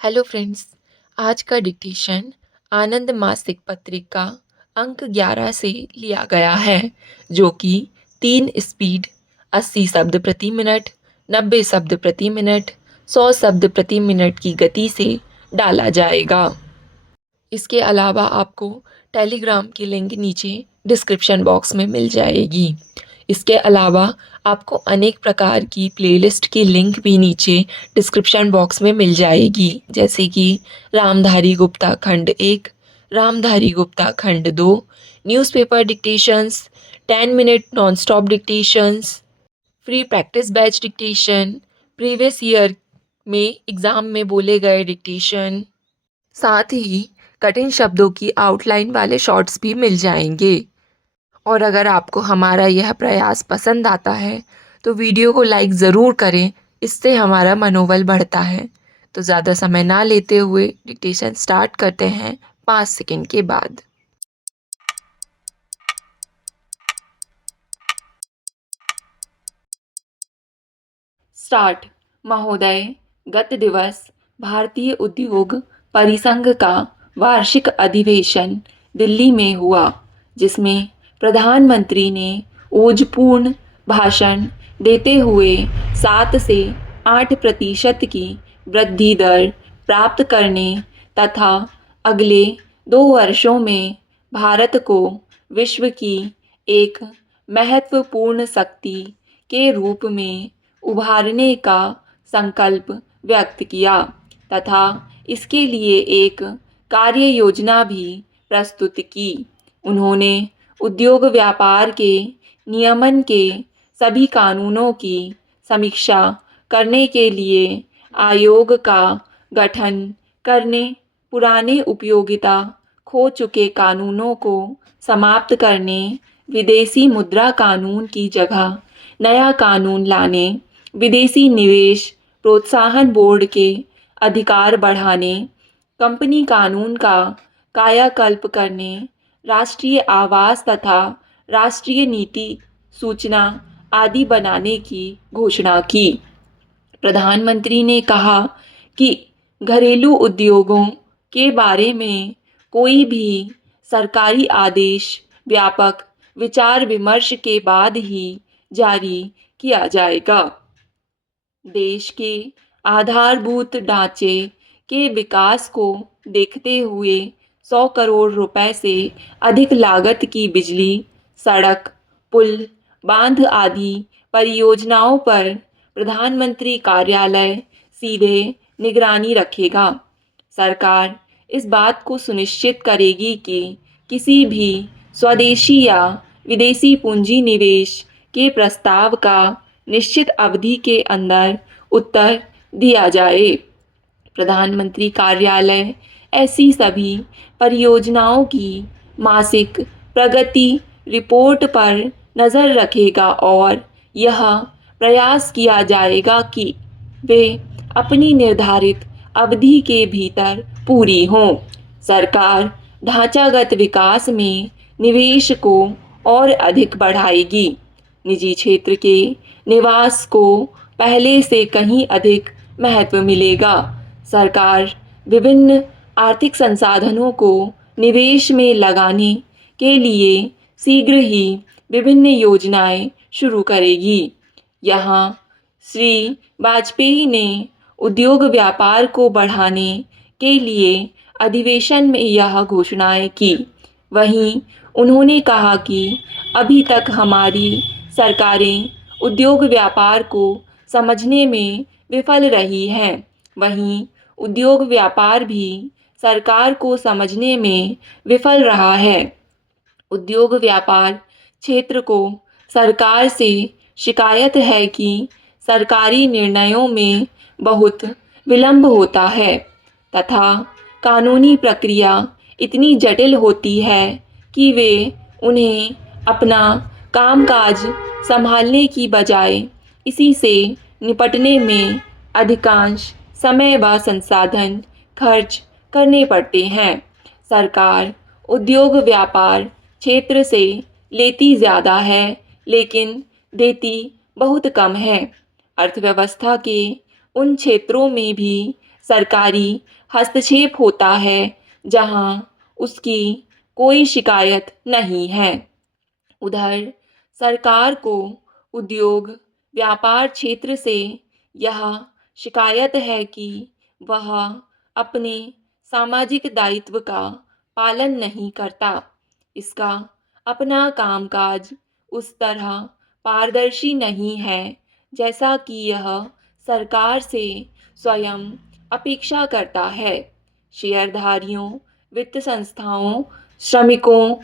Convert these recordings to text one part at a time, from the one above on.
Hello friends. आज का dictation आनंद मासिक पत्रिका अंक 11 से लिया गया है, जो कि 3 स्पीड 80 शब्द प्रति मिनट, 90 शब्द प्रति मिनट, 100 शब्द प्रति मिनट की गति से डाला जाएगा। इसके अलावा आपको टेलीग्राम की लिंक नीचे डिस्क्रिप्शन बॉक्स में मिल जाएगी। इसके अलावा आपको अनेक प्रकार की प्लेलिस्ट की लिंक भी नीचे डिस्क्रिप्शन बॉक्स में मिल जाएगी, जैसे कि रामधारी गुप्ता खंड 1, रामधारी गुप्ता खंड 2, newspaper dictations, 10 minute non stop dictations, free practice batch dictation, previous year में एग्ज़ाम में बोले गए डिक्टेशन, साथ ही कठिन शब्दों की आउटलाइन वाले शॉर्ट्स भी मिल जाएंगे। और अगर आपको हमारा यह प्रयास पसंद आता है तो वीडियो को लाइक ज़रूर करें, इससे हमारा मनोबल बढ़ता है। तो ज़्यादा समय ना लेते हुए डिक्टेशन स्टार्ट करते हैं 5 सेकंड के बाद। स्टार्ट। महोदय, गत दिवस भारतीय उद्योग परिसंघ का वार्षिक अधिवेशन दिल्ली में हुआ, जिसमें प्रधानमंत्री ने ओजपूर्ण भाषण देते हुए 7 से 8% की वृद्धि दर प्राप्त करने तथा अगले 2 वर्षों में भारत को विश्व की एक महत्वपूर्ण शक्ति के रूप में उभारने का संकल्प व्यक्त किया तथा इसके लिए एक कार्य योजना भी प्रस्तुत की। उन्होंने उद्योग व्यापार के नियमन के सभी कानूनों की समीक्षा करने के लिए आयोग का गठन करने, पुराने उपयोगिता खो चुके कानूनों को समाप्त करने, विदेशी मुद्रा कानून की जगह नया कानून लाने, विदेशी निवेश प्रोत्साहन बोर्ड के अधिकार बढ़ाने, कंपनी कानून का कायाकल्प करने, राष्ट्रीय आवास तथा राष्ट्रीय नीति सूचना आदि बनाने की घोषणा की। प्रधानमंत्री ने कहा कि घरेलू उद्योगों के बारे में कोई भी सरकारी आदेश व्यापक विचार विमर्श के बाद ही जारी किया जाएगा। देश के आधारभूत ढांचे के विकास को देखते हुए 100 करोड़ रुपए से अधिक लागत की बिजली, सड़क, पुल, बांध आदि परियोजनाओं पर प्रधानमंत्री कार्यालय सीधे निगरानी रखेगा। सरकार इस बात को सुनिश्चित करेगी कि किसी भी स्वदेशी या विदेशी पूंजी निवेश के प्रस्ताव का निश्चित अवधि के अंदर उत्तर दिया जाए। प्रधानमंत्री कार्यालय ऐसी सभी परियोजनाओं की मासिक प्रगति रिपोर्ट पर नज़र रखेगा और यह प्रयास किया जाएगा कि वे अपनी निर्धारित अवधि के भीतर पूरी हों। सरकार ढांचागत विकास में निवेश को और अधिक बढ़ाएगी। निजी क्षेत्र के निवास को पहले से कहीं अधिक महत्व मिलेगा। सरकार विभिन्न आर्थिक संसाधनों को निवेश में लगाने के लिए शीघ्र ही विभिन्न योजनाएं शुरू करेगी। यहाँ श्री वाजपेयी ने उद्योग व्यापार को बढ़ाने के लिए अधिवेशन में यह घोषणाएं की। वहीं उन्होंने कहा कि अभी तक हमारी सरकारें उद्योग व्यापार को समझने में विफल रही हैं। वहीं उद्योग व्यापार भी सरकार को समझने में विफल रहा है। उद्योग व्यापार क्षेत्र को सरकार से शिकायत है कि सरकारी निर्णयों में बहुत विलंब होता है तथा कानूनी प्रक्रिया इतनी जटिल होती है कि वे उन्हें अपना कामकाज संभालने की बजाय इसी से निपटने में अधिकांश समय व संसाधन खर्च करने पड़ते हैं। सरकार उद्योग व्यापार क्षेत्र से लेती ज़्यादा है लेकिन देती बहुत कम है। अर्थव्यवस्था के उन क्षेत्रों में भी सरकारी हस्तक्षेप होता है जहां उसकी कोई शिकायत नहीं है। उधर सरकार को उद्योग व्यापार क्षेत्र से यह शिकायत है कि वह अपने सामाजिक दायित्व का पालन नहीं करता। इसका अपना कामकाज उस तरह पारदर्शी नहीं है जैसा कि यह सरकार से स्वयं अपेक्षा करता है। शेयरधारियों, वित्त संस्थाओं, श्रमिकों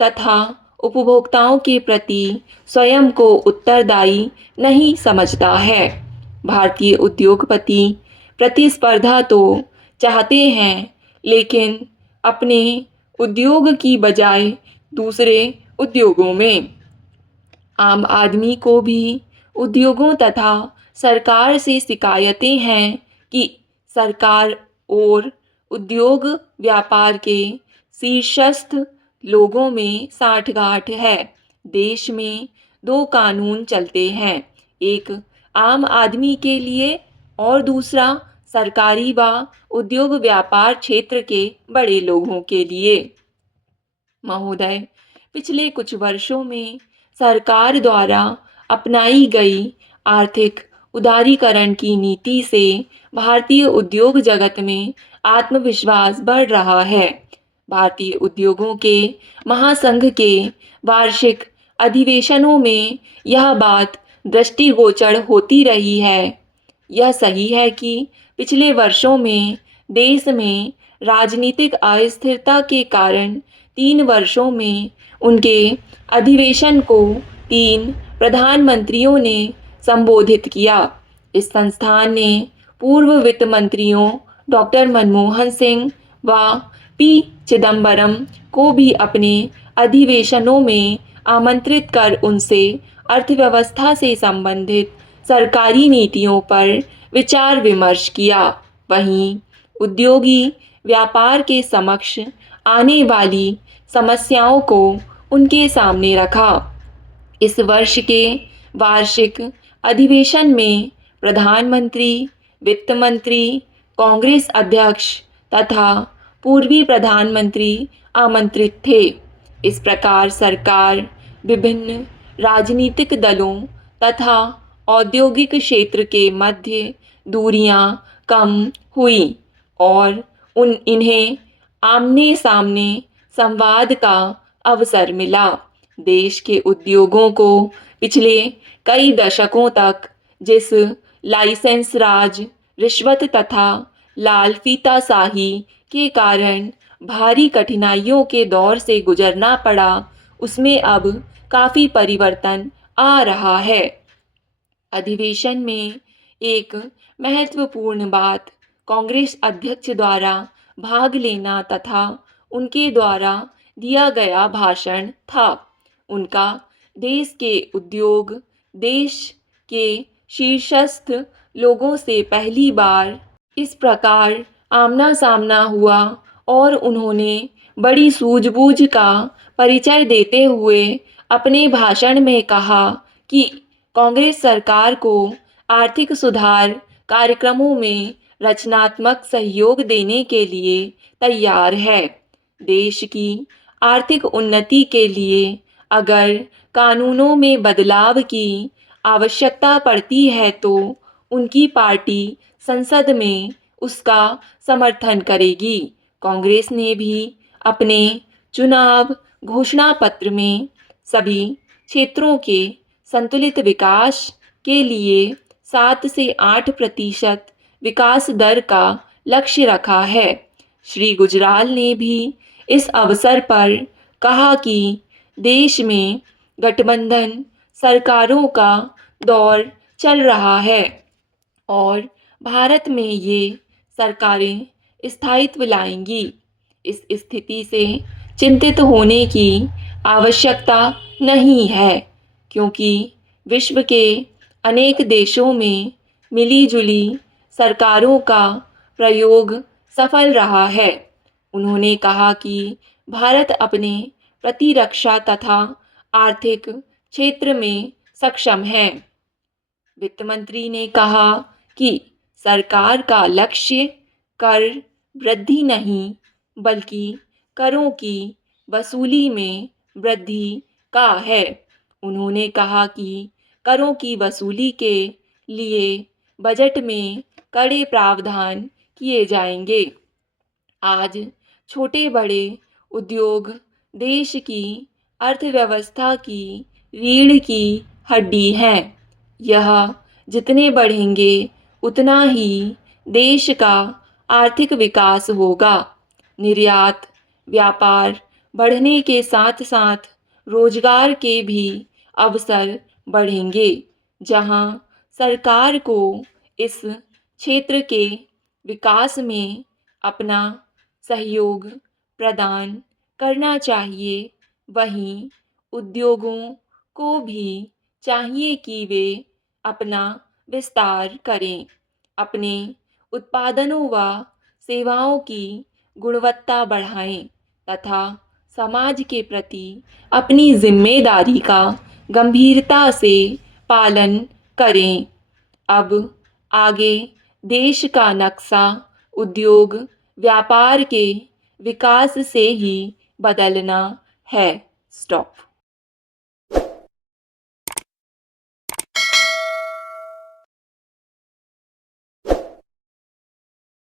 तथा उपभोक्ताओं के प्रति स्वयं को उत्तरदायी नहीं समझता है। भारतीय उद्योगपति प्रतिस्पर्धा तो चाहते हैं, लेकिन अपने उद्योग की बजाय दूसरे उद्योगों में। आम आदमी को भी उद्योगों तथा सरकार से शिकायतें हैं कि सरकार और उद्योग व्यापार के शीर्षस्थ लोगों में साठगांठ है। देश में दो कानून चलते हैं, एक आम आदमी के लिए और दूसरा सरकारी व उद्योग व्यापार क्षेत्र के बड़े लोगों के लिए। महोदय, पिछले कुछ वर्षों में सरकार द्वारा अपनाई गई आर्थिक उदारीकरण की नीति से भारतीय उद्योग जगत में आत्मविश्वास बढ़ रहा है। भारतीय उद्योगों के महासंघ के वार्षिक अधिवेशनों में यह बात दृष्टिगोचर होती रही है। यह सही है कि पिछले वर्षों में देश में राजनीतिक अस्थिरता के कारण 3 वर्षों में उनके अधिवेशन को 3 प्रधानमंत्रियों ने संबोधित किया। इस संस्थान ने पूर्व वित्त मंत्रियों डॉक्टर मनमोहन सिंह व पी चिदम्बरम को भी अपने अधिवेशनों में आमंत्रित कर उनसे अर्थव्यवस्था से संबंधित सरकारी नीतियों पर विचार विमर्श किया। वहीं उद्योगी व्यापार के समक्ष आने वाली समस्याओं को उनके सामने रखा। इस वर्ष के वार्षिक अधिवेशन में प्रधानमंत्री, वित्त मंत्री, कांग्रेस अध्यक्ष तथा पूर्वी प्रधानमंत्री आमंत्रित थे। इस प्रकार सरकार विभिन्न राजनीतिक दलों तथा औद्योगिक क्षेत्र के मध्य दूरियां कम हुई और इन्हें आमने सामने संवाद का अवसर मिला। देश के उद्योगों को पिछले कई दशकों तक जिस लाइसेंस राज, रिश्वत तथा लाल फीताशाही के कारण भारी कठिनाइयों के दौर से गुजरना पड़ा, उसमें अब काफ़ी परिवर्तन आ रहा है। अधिवेशन में एक महत्वपूर्ण बात कांग्रेस अध्यक्ष द्वारा भाग लेना तथा उनके द्वारा दिया गया भाषण था। उनका देश के उद्योग, देश के शीर्षस्थ लोगों से पहली बार इस प्रकार आमना सामना हुआ और उन्होंने बड़ी सूझबूझ का परिचय देते हुए अपने भाषण में कहा कि कांग्रेस सरकार को आर्थिक सुधार कार्यक्रमों में रचनात्मक सहयोग देने के लिए तैयार है। देश की आर्थिक उन्नति के लिए अगर कानूनों में बदलाव की आवश्यकता पड़ती है तो उनकी पार्टी संसद में उसका समर्थन करेगी। कांग्रेस ने भी अपने चुनाव घोषणा पत्र में सभी क्षेत्रों के संतुलित विकास के लिए 7 से 8% विकास दर का लक्ष्य रखा है। श्री गुजराल ने भी इस अवसर पर कहा कि देश में गठबंधन सरकारों का दौर चल रहा है और भारत में ये सरकारें स्थायित्व लाएंगी। इस स्थिति से चिंतित होने की आवश्यकता नहीं है, क्योंकि विश्व के अनेक देशों में मिलीजुली सरकारों का प्रयोग सफल रहा है। उन्होंने कहा कि भारत अपने प्रतिरक्षा तथा आर्थिक क्षेत्र में सक्षम है। वित्त मंत्री ने कहा कि सरकार का लक्ष्य कर वृद्धि नहीं बल्कि करों की वसूली में वृद्धि का है। उन्होंने कहा कि करों की वसूली के लिए बजट में कड़े प्रावधान किए जाएंगे। आज छोटे बड़े उद्योग देश की अर्थव्यवस्था की रीढ़ की हड्डी हैं। यह जितने बढ़ेंगे उतना ही देश का आर्थिक विकास होगा। निर्यात व्यापार बढ़ने के साथ साथ रोजगार के भी अवसर बढ़ेंगे, जहां सरकार को इस क्षेत्र के विकास में अपना सहयोग प्रदान करना चाहिए। वहीं उद्योगों को भी चाहिए कि वे अपना विस्तार करें, अपने उत्पादनों व सेवाओं की गुणवत्ता बढ़ाएं तथा समाज के प्रति अपनी जिम्मेदारी का गंभीरता से पालन करें। अब आगे देश का नक्शा उद्योग व्यापार के विकास से ही बदलना है। स्टॉप।